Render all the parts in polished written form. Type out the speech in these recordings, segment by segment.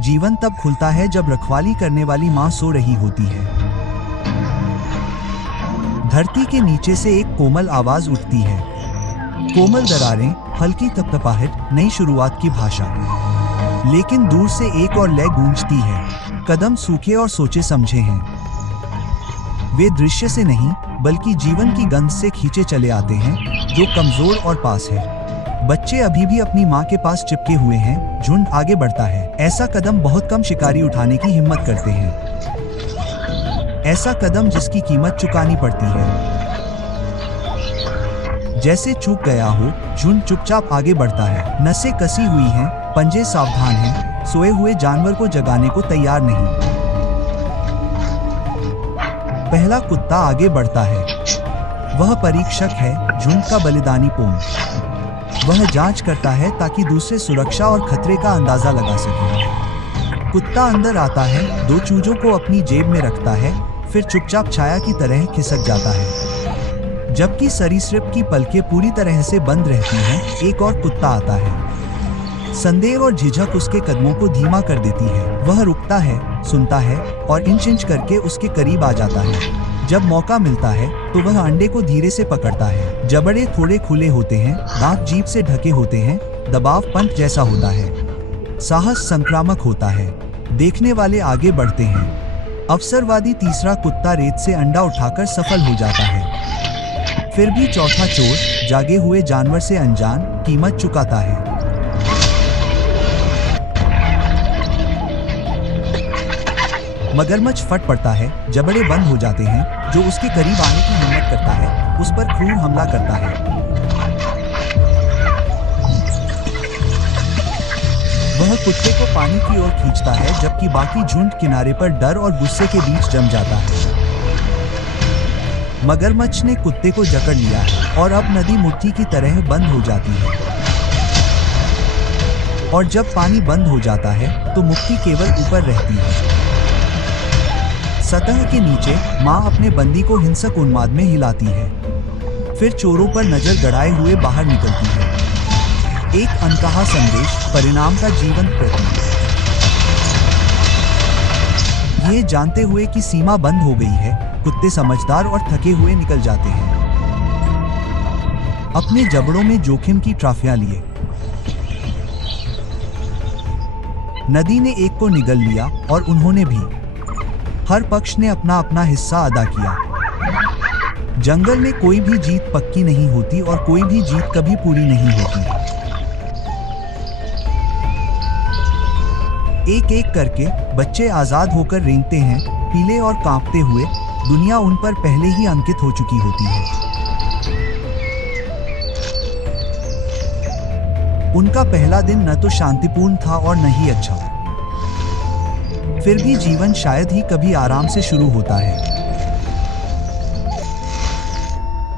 जीवन तब खुलता है जब रखवाली करने वाली माँ सो रही होती है। धरती के नीचे से एक कोमल आवाज उठती है। कोमल दरारें, हल्की तपतपाहट, नई शुरुआत की भाषा। लेकिन दूर से एक और लय गूंजती है। कदम सूखे और सोचे समझे हैं। वे दृश्य से नहीं बल्कि जीवन की गंध से खींचे चले आते हैं, जो कमजोर और पास है। बच्चे अभी भी अपनी माँ के पास चिपके हुए हैं। झुंड आगे बढ़ता है। ऐसा कदम बहुत कम शिकारी उठाने की हिम्मत करते हैं। ऐसा कदम जिसकी कीमत चुकानी पड़ती है। जैसे चूक गया हो, झुंड चुपचाप आगे बढ़ता है। नसें कसी हुई हैं, पंजे सावधान हैं, सोए हुए जानवर को जगाने को तैयार नहीं। पहला कुत्ता आगे बढ़ता है। वह परीक्षक है, झुंड का बलिदानी पोंग। वह जांच करता है ताकि दूसरे सुरक्षा और खतरे का अंदाजा लगा सके। कुत्ता अंदर आता है, दो चूजों को अपनी जेब में रखता है, फिर चुपचाप छाया की तरह खिसक जाता है। जबकि सरीसृप की पलकें पूरी तरह से बंद रहती हैं, एक और कुत्ता आता है। संदेह और झिझक उसके कदमों को धीमा कर देती है। वह रुकता है, सुनता है और इंच इंच करके उसके करीब आ जाता है। जब मौका मिलता है तो वह अंडे को धीरे से पकड़ता है। जबड़े थोड़े खुले होते हैं, दांत जीभ से ढके होते हैं, दबाव पंख जैसा होता है। साहस संक्रामक होता है। देखने वाले आगे बढ़ते हैं। अवसरवादी तीसरा कुत्ता रेत से अंडा उठाकर सफल हो जाता है। फिर भी चौथा चोर, जागे हुए जानवर से अनजान, कीमत चुकाता है। मगरमच्छ फट पड़ता है, जबड़े बंद हो जाते हैं। जो उसके करीब आने की हिम्मत करता है, उस पर क्रूर हमला करता है। वह कुत्ते को पानी की ओर खींचता है, जबकि बाकी झुंड किनारे पर डर और गुस्से के बीच जम जाता है। मगरमच्छ ने कुत्ते को जकड़ लिया है और अब नदी मुट्ठी की तरह बंद हो जाती है। और जब पानी बंद हो जाता है तो मुट्ठी केवल ऊपर रहती है। सतह के नीचे माँ अपने बंदी को हिंसक उन्माद में हिलाती है। फिर चोरों पर नजर गड़ाए हुए बाहर निकलती है। एक अनकहा संदेश, परिणाम का जीवंत प्रतीक। ये जानते हुए कि सीमा बंद हो गई है, कुत्ते समझदार और थके हुए निकल जाते हैं, अपने जबड़ों में जोखिम की ट्रॉफियां लिए। नदी ने एक को निगल लिया और उन्होंने भी। हर पक्ष ने अपना अपना हिस्सा अदा किया। जंगल में कोई भी जीत पक्की नहीं होती और कोई भी जीत कभी पूरी नहीं होती। एक एक करके बच्चे आजाद होकर रेंगते हैं, पीले और कांपते हुए। दुनिया उन पर पहले ही अंकित हो चुकी होती है। उनका पहला दिन न तो शांतिपूर्ण था और न ही अच्छा। फिर भी जीवन शायद ही कभी आराम से शुरू होता है।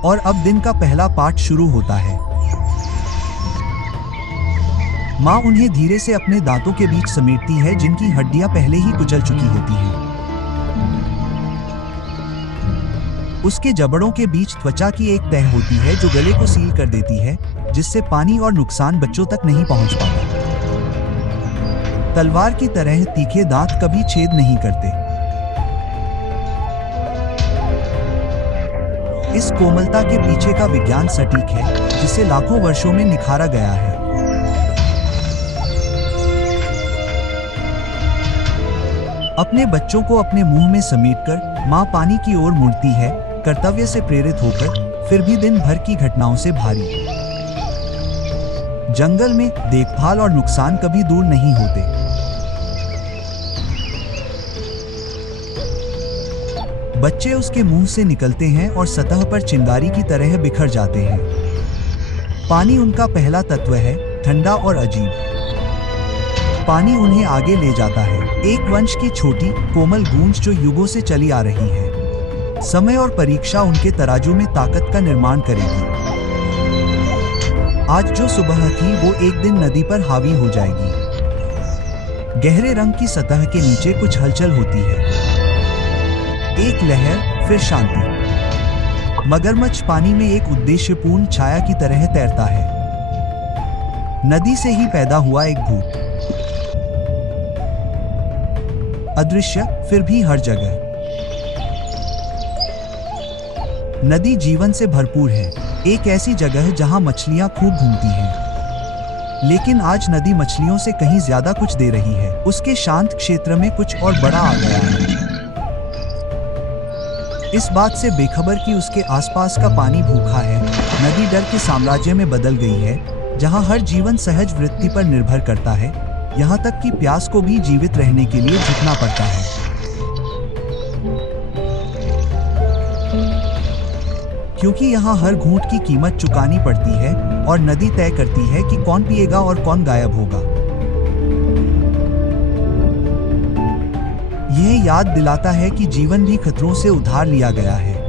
और अब दिन का पहला पाठ शुरू होता है। माँ उन्हें धीरे से अपने दांतों के बीच समेटती है, जिनकी हड्डियां पहले ही कुचल चुकी होती हैं। उसके जबड़ों के बीच त्वचा की एक तह होती है जो गले को सील कर देती है, जिससे पानी और नुकसान बच्चों तक नहीं पहुंच पाता। तलवार की तरह तीखे दांत कभी छेद नहीं करते। इस कोमलता के पीछे का विज्ञान सटीक है, जिसे लाखों वर्षों में निखारा गया है। अपने बच्चों को अपने मुंह में समेटकर माँ पानी की ओर मुड़ती है, कर्तव्य से प्रेरित होकर, फिर भी दिन भर की घटनाओं से भारी। जंगल में देखभाल और नुकसान कभी दूर नहीं होते। बच्चे उसके मुंह से निकलते हैं और सतह पर चिंगारी की तरह बिखर जाते हैं। पानी उनका पहला तत्व है, ठंडा और अजीब। पानी उन्हें आगे ले जाता है, एक वंश की छोटी कोमल गूंज जो युगों से चली आ रही है। समय और परीक्षा उनके तराजू में ताकत का निर्माण करेगी। आज जो सुबह थी वो एक दिन नदी पर हावी हो जाएगी। गहरे रंग की सतह के नीचे कुछ हलचल होती है, एक लहर, फिर शांति। मगरमच्छ पानी में एक उद्देश्यपूर्ण छाया की तरह तैरता है। नदी से ही पैदा हुआ एक भूत। अदृश्य फिर भी हर जगह। नदी जीवन से भरपूर है, एक ऐसी जगह जहां मछलियां खूब घूमती हैं। लेकिन आज नदी मछलियों से कहीं ज्यादा कुछ दे रही है। उसके शांत क्षेत्र में कुछ और बड़ा आ गया है। इस बात से बेखबर कि उसके आसपास का पानी भूखा है। नदी डर के साम्राज्य में बदल गई है, जहां हर जीवन सहज वृत्ति पर निर्भर करता है, यहाँ तक कि प्यास को भी जीवित रहने के लिए झुकना पड़ता है। क्योंकि यहाँ हर घूंट की कीमत चुकानी पड़ती है और नदी तय करती है कि कौन पिएगा और कौन गायब होगा। यह याद दिलाता है कि जीवन भी खतरों से उधार लिया गया है।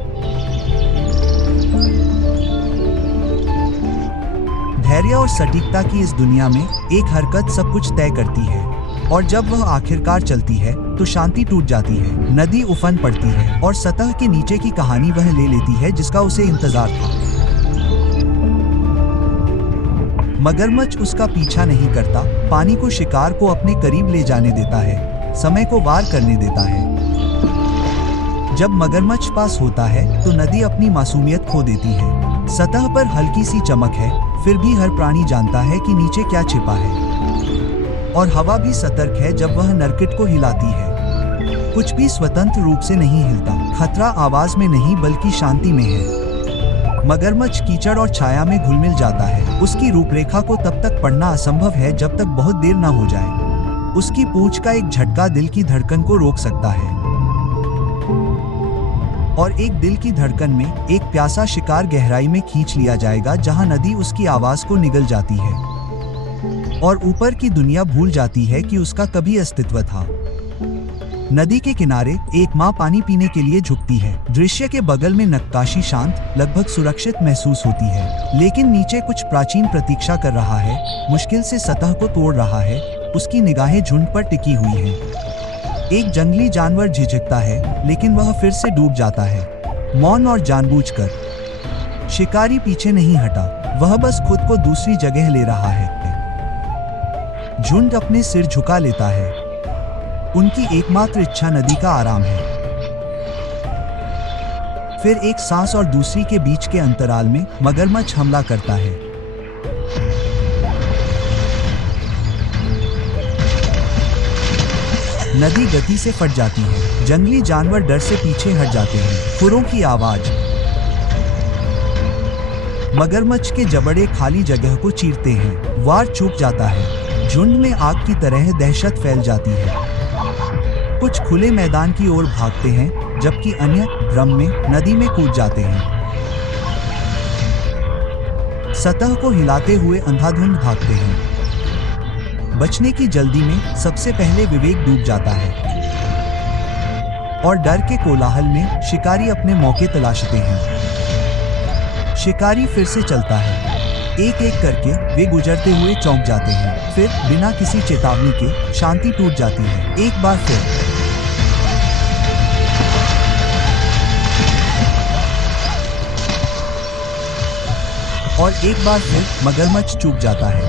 धैर्य और सटीकता की इस दुनिया में एक हरकत सब कुछ तय करती है, और जब वह आखिरकार चलती है तो शांति टूट जाती है। नदी उफन पड़ती है और सतह के नीचे की कहानी वह ले लेती है जिसका उसे इंतजार था। मगरमच्छ उसका पीछा नहीं करता, पानी को शिकार को अपने करीब ले जाने देता है, समय को वार करने देता है। जब मगरमच्छ पास होता है तो नदी अपनी मासूमियत खो देती है। सतह पर हल्की सी चमक है, फिर भी हर प्राणी जानता है कि नीचे क्या छिपा है। और हवा भी सतर्क है जब वह नरकिट को हिलाती है। कुछ भी स्वतंत्र रूप से नहीं हिलता। खतरा आवाज में नहीं बल्कि शांति में है। मगरमच्छ कीचड़ और छाया में घुल-मिल जाता है। उसकी रूपरेखा को तब तक पढ़ना असंभव है जब तक बहुत देर न हो जाए। उसकी पूंछ का एक झटका दिल की धड़कन को रोक सकता है। और एक दिल की धड़कन में एक प्यासा शिकार गहराई में खींच लिया जाएगा जहां नदी उसकी आवाज को निगल जाती है और ऊपर की दुनिया भूल जाती है कि उसका कभी अस्तित्व था। नदी के किनारे एक माँ पानी पीने के लिए झुकती है। दृश्य के बगल में नक्काशी शांत, लगभग सुरक्षित महसूस होती है, लेकिन नीचे कुछ प्राचीन प्रतीक्षा कर रहा है, मुश्किल से सतह को तोड़ रहा है। उसकी निगाहें झुंड पर टिकी हुई हैं। एक जंगली जानवर झिझकता है, लेकिन वह फिर से डूब जाता है, मौन और जानबूझकर। शिकारी पीछे नहीं हटा, वह बस खुद को दूसरी जगह ले रहा है। झुंड अपने सिर झुका लेता है। उनकी एकमात्र इच्छा नदी का आराम है। फिर एक सांस और दूसरी के बीच के अंतराल में मगरमच्छ हमला करता है। नदी गति से फट जाती है। जंगली जानवर डर से पीछे हट जाते हैं। खुरों की आवाज। मगरमच्छ के जबड़े खाली जगह को चीरते हैं। वार चूक जाता है। झुंड में आग की तरह दहशत फैल जाती है। कुछ खुले मैदान की ओर भागते हैं, जबकि अन्य भ्रम में नदी में कूद जाते हैं। सतह को हिलाते हुए अंधाधुंध भागते हैं। बचने की जल्दी में सबसे पहले विवेक डूब जाता है और डर के कोलाहल में शिकारी अपने मौके तलाशते हैं। शिकारी फिर से चलता है। एक एक करके वे गुजरते हुए चौंक जाते हैं। फिर बिना किसी चेतावनी के शांति टूट जाती है। एक बार फिर और एक बार फिर मगरमच्छ चूक जाता है।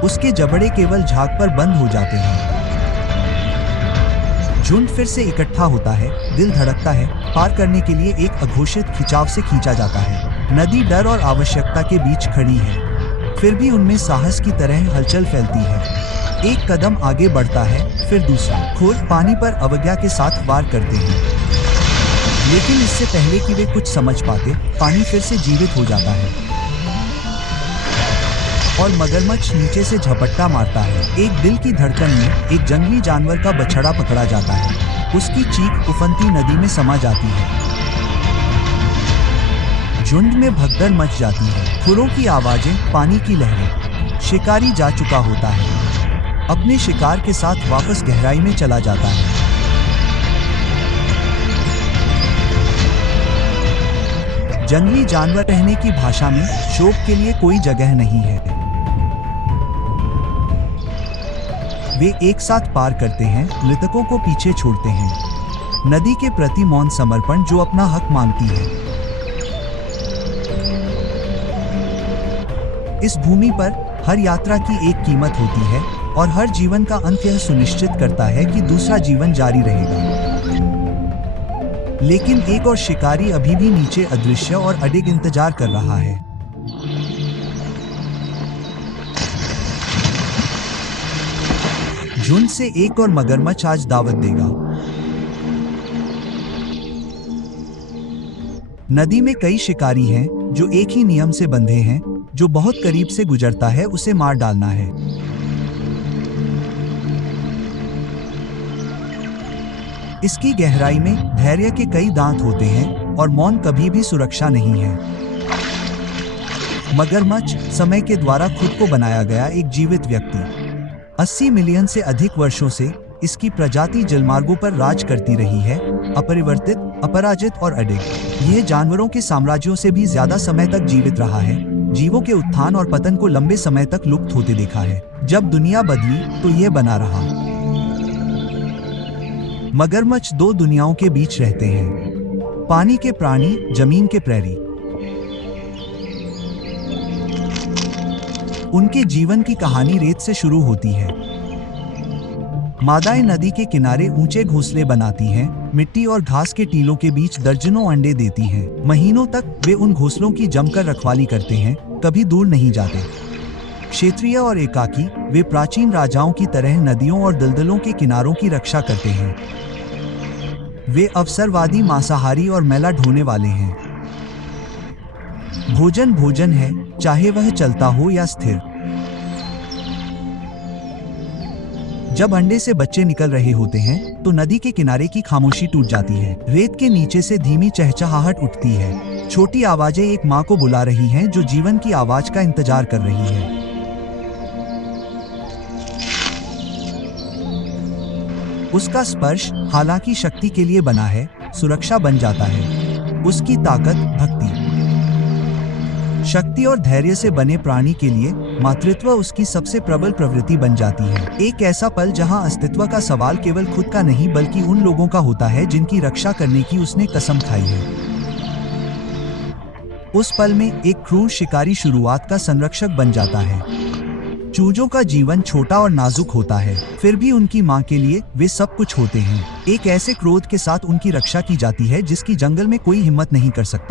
उसके जबड़े केवल झाग पर बंद हो जाते हैं। झुंड फिर से इकट्ठा होता है, दिल धड़कता है। पार करने के लिए एक अघोषित खिंचाव से खींचा जाता है। नदी डर और आवश्यकता के बीच खड़ी है, फिर भी उनमें साहस की तरह हलचल फैलती है। एक कदम आगे बढ़ता है, फिर दूसरा। खोल पानी पर अवज्ञा के साथ वार करते हैं, लेकिन इससे पहले कि वे कुछ समझ पाते, पानी फिर से जीवित हो जाता है और मगरमच्छ नीचे से झपट्टा मारता है। एक दिल की धड़कन में एक जंगली जानवर का बछड़ा पकड़ा जाता है। उसकी चीख उफनती नदी में समा जाती है। झुंड में भगदड़ मच जाती है। खुरों की आवाजें, पानी की लहरें। शिकारी जा चुका होता है, अपने शिकार के साथ वापस गहराई में चला जाता है। जंगली जानवर कहने की भाषा में शोक के लिए कोई जगह नहीं है। वे एक साथ पार करते हैं, मृतकों को पीछे छोड़ते हैं। नदी के प्रति मौन समर्पण जो अपना हक मांगती है। इस भूमि पर हर यात्रा की एक कीमत होती है और हर जीवन का अंत यह सुनिश्चित करता है कि दूसरा जीवन जारी रहेगा। लेकिन एक और शिकारी अभी भी नीचे अदृश्य और अडिग इंतजार कर रहा है। झुंड से एक और मगरमच्छ आज दावत देगा। नदी में कई शिकारी हैं जो एक ही नियम से बंधे हैं, जो बहुत करीब से गुजरता है उसे मार डालना है। इसकी गहराई में धैर्य के कई दांत होते हैं और मौन कभी भी सुरक्षा नहीं है। मगरमच्छ समय के द्वारा खुद को बनाया गया एक जीवित व्यक्ति। 80 मिलियन से अधिक वर्षों से इसकी प्रजाति जलमार्गों पर राज करती रही है, अपरिवर्तित, अपराजित और अडिग। यह जानवरों के साम्राज्यों से भी ज्यादा समय तक जीवित रहा है, जीवों के उत्थान और पतन को लंबे समय तक लुप्त होते देखा है। जब दुनिया बदली तो यह बना रहा। मगरमच्छ दो दुनियाओं के बीच रहते हैं, पानी के प्राणी, जमीन के प्रैरी। उनके जीवन की कहानी रेत से शुरू होती है। मादाएं नदी के किनारे ऊंचे घोंसले बनाती हैं, मिट्टी और घास के टीलों के बीच दर्जनों अंडे देती हैं। महीनों तक वे उन घोंसलों की जमकर रखवाली करते हैं, कभी दूर नहीं जाते। क्षेत्रीय और एकाकी, वे प्राचीन राजाओं की तरह नदियों और दलदलों के किनारों की रक्षा करते हैं। वे अवसरवादी, मांसाहारी और मैला ढोने वाले हैं। भोजन भोजन है, चाहे वह चलता हो या स्थिर। जब अंडे से बच्चे निकल रहे होते हैं तो नदी के किनारे की खामोशी टूट जाती है। रेत के नीचे से धीमी चहचहाहट उठती है। छोटी आवाजें एक माँ को बुला रही हैं जो जीवन की आवाज का इंतजार कर रही है। उसका स्पर्श, हालांकि शक्ति के लिए बना है, सुरक्षा बन जाता है। उसकी ताकत, भक्ति, शक्ति और धैर्य से बने प्राणी के लिए मातृत्व उसकी सबसे प्रबल प्रवृत्ति बन जाती है। एक ऐसा पल जहां अस्तित्व का सवाल केवल खुद का नहीं बल्कि उन लोगों का होता है जिनकी रक्षा करने की उसने कसम खाई है। उस पल में एक क्रूर शिकारी शुरुआत का संरक्षक बन जाता है। चूजों का जीवन छोटा और नाजुक होता है, फिर भी उनकी मां के लिए वे सब कुछ होते हैं। एक ऐसे क्रोध के साथ उनकी रक्षा की जाती है जिसकी जंगल में कोई हिम्मत नहीं कर सकता।